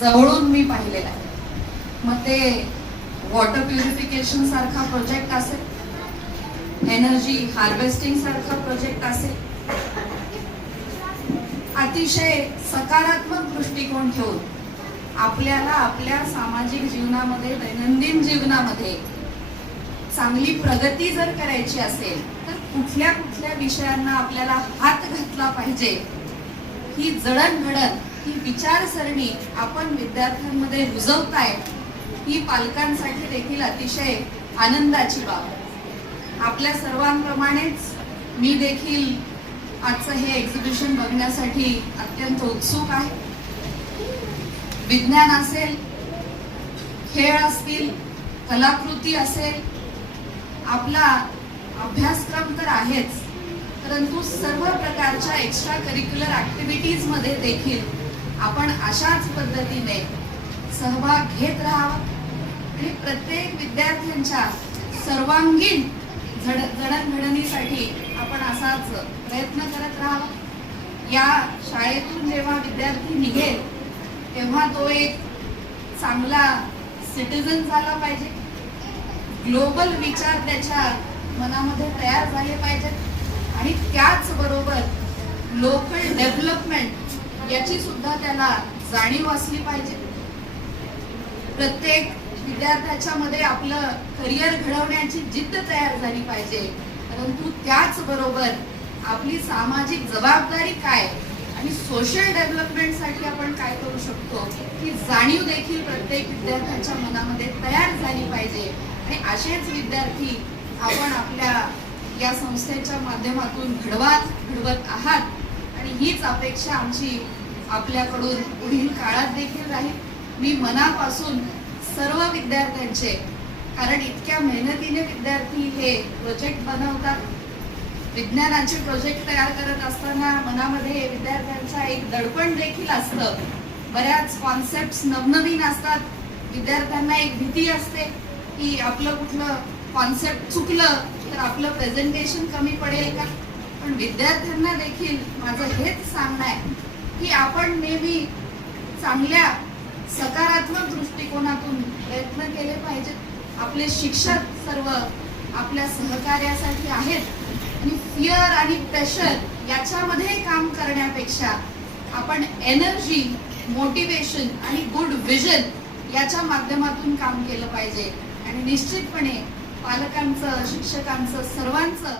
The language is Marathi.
जवळून मी पाहिलेला आहे. मग ते वॉटर प्युरिफिकेशन सारखा प्रोजेक्ट असेल, एनर्जी हार्वेस्टिंग सारखा प्रोजेक्ट असेल, अतिशय सकारात्मक दृष्टिकोन ठेवून आपल्याला आपल्या सामाजिक जीवनामध्ये, दैनंदिन जीवनामध्ये चांगली प्रगती जर करायची असेल तर कुठल्या कुठल्या विषयांना आपल्याला हात घातला पाहिजे, ही जडणघडण, ही विचारसरणी आपण विद्यार्थ्यांमध्ये रुजवताय, ही पालकांसाठी देखील अतिशय आनंदाची बाब. आपल्या सर्वांप्रमाणेच मी देखील आजचं हे एक्झिबिशन बघण्यासाठी अत्यंत उत्सुक आहे. विज्ञान असेल, खेळ असतील, कलाकृती असेल, आपला अभ्यासक्रम तर आहेच, परंतु सर्व प्रकारच्या एक्स्ट्रा करिक्युलर ऍक्टिव्हिटीज मध्ये देखील आपण अशाच पद्धतीने सहभाग घेत राहावा आणि प्रत्येक विद्यार्थ्यांच्या सर्वांगीण जडणघडणीसाठी आपण असाच प्रयत्न करत राहावा. या शाळेतून जेव्हा विद्यार्थी निघेल तेव्हा तो एक चांगला सिटिझन झाला पाहिजे, ग्लोबल विचार त्याच्या मनामध्ये तयार झाले पाहिजेत आणि त्याचबरोबर लोकल डेव्हलपमेंट याची सुद्धा त्याला जाणीव असली पाहिजे. प्रत्येक विद्यार्थ्याच्या मध्ये आपलं करिअर घडवण्याची जिद्द तयार झाली पाहिजे, परंतु त्याचबरोबर आपली सामाजिक जबाबदारी काय आणि सोशल डेव्हलपमेंटसाठी आपण काय करू शकतो ही जाणीव देखील प्रत्येक विद्यार्थ्याच्या मनामध्ये तयार झाली पाहिजे. आणि असेच विद्यार्थी आपण आपल्या या संस्थेच्या माध्यमातून घडवत आहात आणि हीच अपेक्षा आमची आपल्याकडून पुढील काळात देखील राहील. मी मनापासून सर्व विद्यार्थ्यांचे, कारण इतक्या मेहनतीने विद्यार्थी हे प्रोजेक्ट बनवतात, विज्ञानाचे प्रोजेक्ट तयार करत असताना मनामध्ये विद्यार्थ्यांचा एक दडपण देखील असतं. बऱ्याच कॉन्सेप्ट्स नवनवीन असतात, विद्यार्थ्यांना एक भीती असते की आपलं कुठलं कॉन्सेप्ट चुकलं तर आपलं प्रेझेंटेशन कमी पडेल का. पण विद्यार्थ्यांना देखील माझं हेच सांगणं आहे की आपण नेहमी चांगल्या सकारात्मक दृष्टिकोनातून प्रयत्न केले पाहिजेत. आपले शिक्षक सर्व आपल्या सहकार्यासाठी आहेत आणि फिअर आणि प्रेशर याच्यामध्ये काम करण्यापेक्षा आपण एनर्जी, मोटिवेशन आणि गुड विजन याच्या माध्यमातून काम केलं पाहिजे. आणि निश्चितपणे पालकांचं, शिक्षकांचं, सर्वांचं